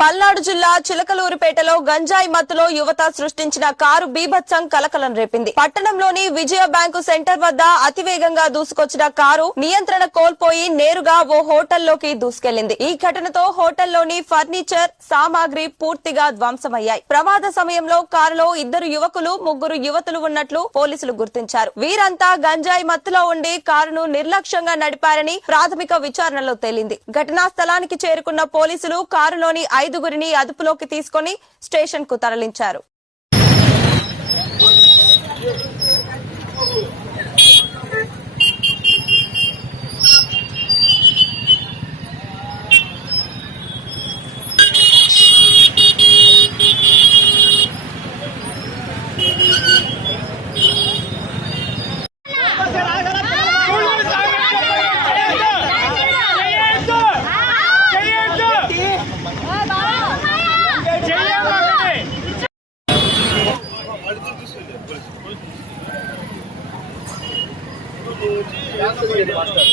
పల్నాడు జిల్లా చిలకలూరిపేటలో గంజాయి మత్తులో యువత సృష్టించిన కారు బీభత్సం కలకలం రేపింది. పట్టణంలోని విజయ బ్యాంకు సెంటర్ వద్ద అతివేగంగా దూసుకొచ్చిన కారు నియంత్రణ కోల్పోయి నేరుగా ఓ హోటల్లోకి దూసుకెళ్లింది. ఈ ఘటనతో హోటల్లోని ఫర్నిచర్ సామాగ్రి పూర్తిగా ధ్వంసమయ్యాయి. ప్రమాద సమయంలో కారులో 2 యువకులు 3 యువతులు ఉన్నట్లు పోలీసులు గుర్తించారు. వీరంతా గంజాయి మత్తులో ఉండి కారును నిర్లక్ష్యంగా నడిపారని ప్రాథమిక విచారణలో తేలింది. ఘటనా స్థలానికి చేరుకున్న పోలీసులు కారులోని 5గురిని అదుపులోకి తీసుకుని స్టేషన్ కు తరలించారు. మాస్టర్